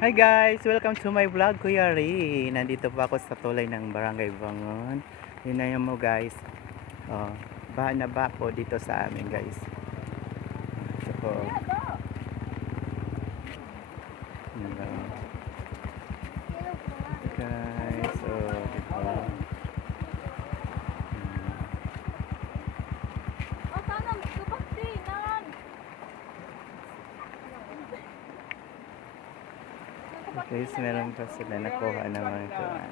Hi guys! Welcome to my vlog, Kuya Ray. Nandito po ako sa tulay ng Barangay Bangon. Hinayan mo guys. Oh, baha na ba po dito sa amin guys. Ito po. Hello. Guys, dito. Guys, meron pa sila nakuha ng mga tuwan.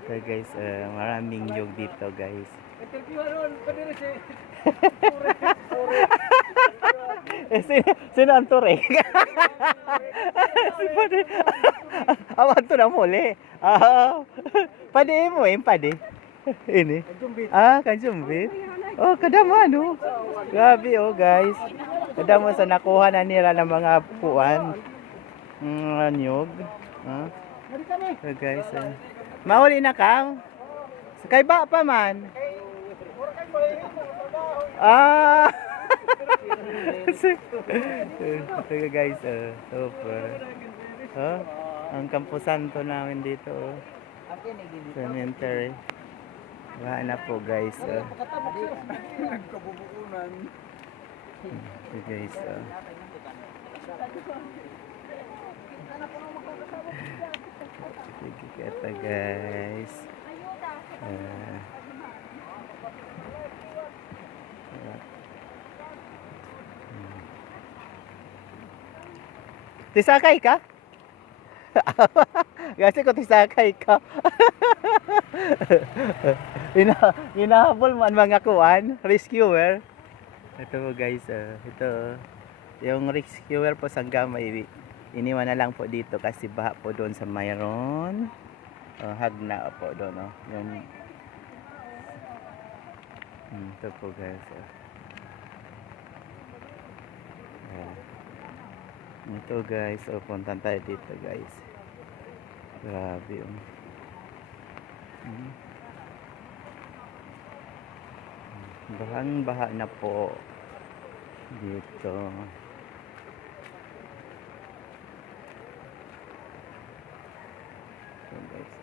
Ito guys, maraming nyug dito guys. Sino ang tore? Si Pade. Awan to na muli. Pade mo pade. Ini. Kanjumbit. Oh, kadama no. Grabe guys. Kadama sa nakuha na nila ng mga puan. Nyug. So guys, mauli na ka? Sakay ba pa man? Ito guys, super. Ang Campo Santo namin dito. Cemetery. Baha na po guys. Ito guys. Kita guys. Tisakay ka? Kasi ko tisakay ka. Hinahabol man mga kuan, rescuer. Ito po guys, ito yung rescuer po sa gamay. Iniwan na lang po dito kasi baha po doon sa mayroon. Hagna po doon, Yun. Ito po guys. Ito guys, puntan tayo dito guys. Grabe Bahang-baha na po dito. So guys.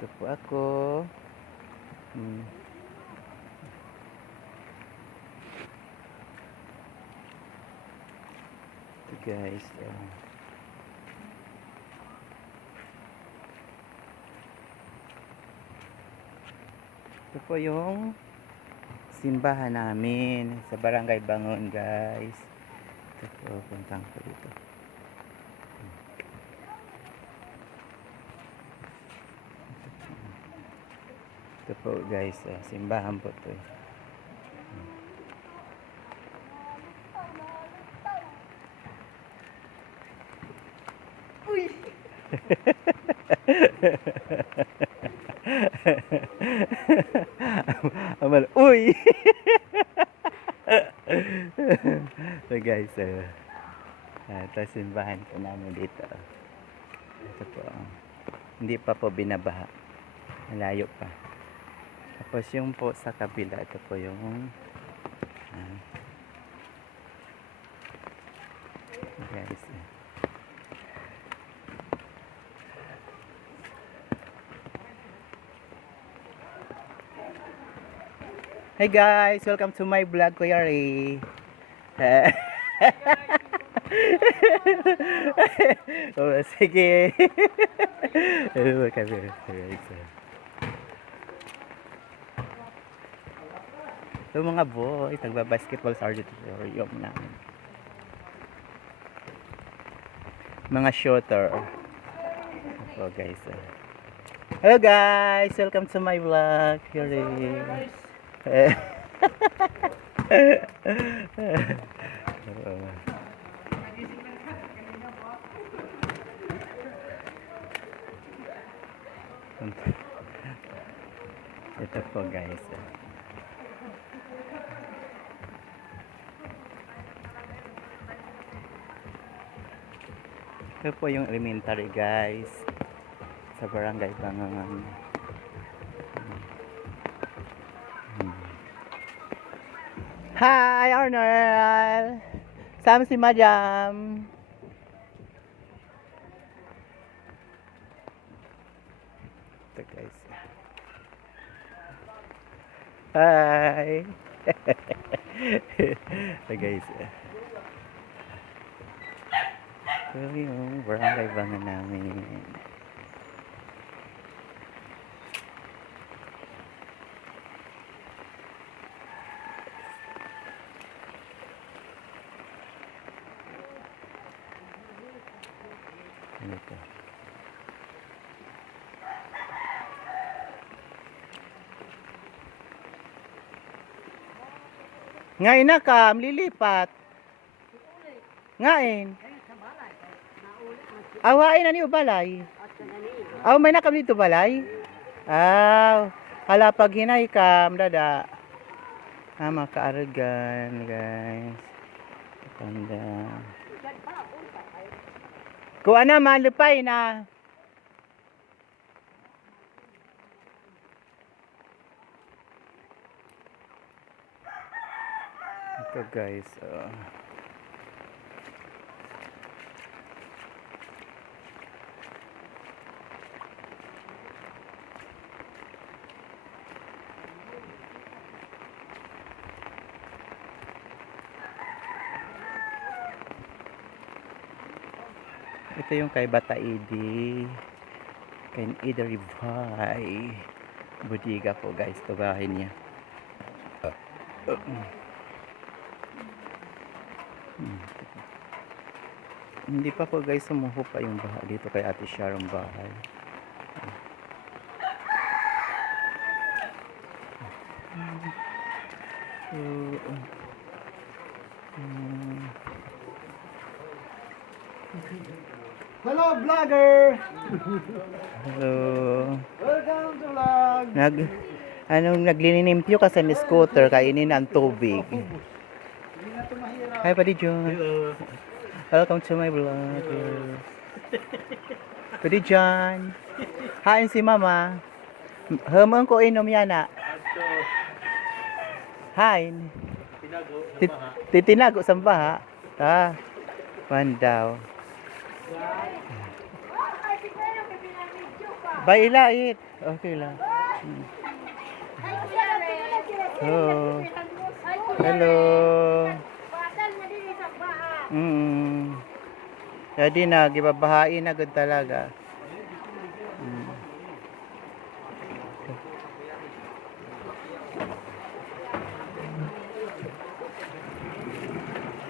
Ito po ako. Ito guys. Ito po yung simbahan namin sa Barangay Bangon guys. Ito po, puntang po dito. Ito po guys, simbahan po ito. Uy! Amal, uy! So guys, ito simbahan po namin dito. Ito po, hindi pa po binabaha, malayo pa. Tapos yung po sa kabila, ito po yung guys. Hey guys, welcome to my vlog, Kuya Ray. Sige. So mga boys, nagba-basketball sa auditorium namin. Mga shooter. So guys. Hello guys, welcome to my vlog, Kuya Ray. Ito po guys. Ito po yung elementary guys sa Barangay Bangon. Hi, Arnold! Sama si Madam. Ito guys. Hi! Ito guys. Ito yung barangay bangan namin. Ito. Ngayon na ka, lilipat. Ngayon. Awain na niyo balay. Aw, may nakam dito balay. Aw, hala pag hinay kam, dada. Makaaragan, guys. Tanda. Kuha na, malupay na. Ito guys, ito yung kay Bataidi, kay Ida Ribay Budiga po guys, ito bahay niya. Hindi pa po guys, sumuho pa yung baha dito kay Ate Sharon bahay. Hello vlogger! Hello. Welcome to vlog! Naglilinimpyo kasi ni scooter, kainin ang tubig. Hi Padi John. Hello! Welcome to my vlog. Padi John. Hain si Mama. Hamang ko inom yana. Hain. Titinago sa baha. Pandaw. Bailait. Okay lang. Oh. Hello. Jadi na gibabahain na gud talaga.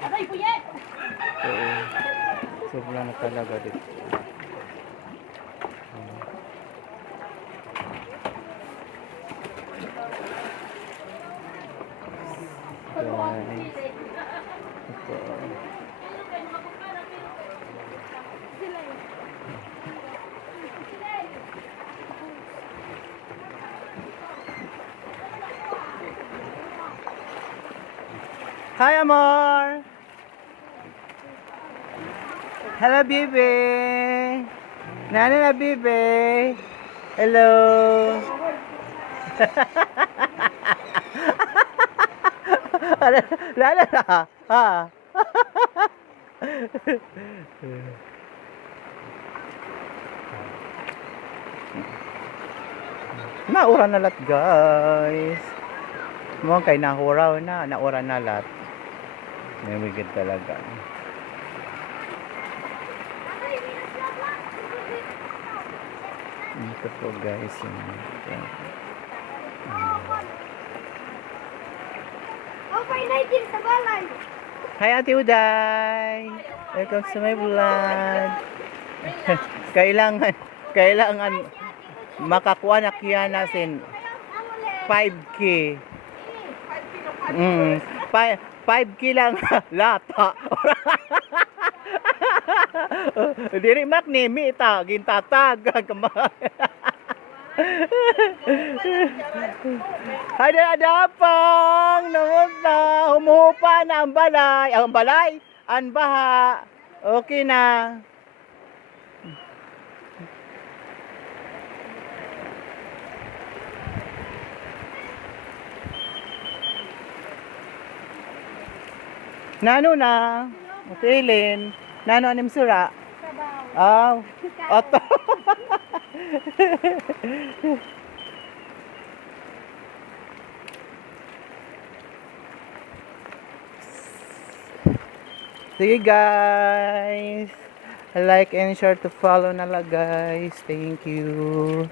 Aray, puyet! Sobra na talaga dito. Hi, amor. Hello, baby. Nana na, baby. Hello. Lala na. Ha. Naura na lat, guys. Mo kay nahuraw na, naura na lat. Namigid talaga. Ito po guys yung Okay na itin sa balay. Hi Ate Uday. Welcome to my vlog. Kailangan makakuha na kiya natin 5K. 5K lang lata. Diri mak nimi ta gintatag ada pang namunta humupa na ang balay ang baha okay na. Nano na? Utilin. Nano anim sura? Sabaw. Oto. Sige guys. Like and share to follow nala guys. Thank you.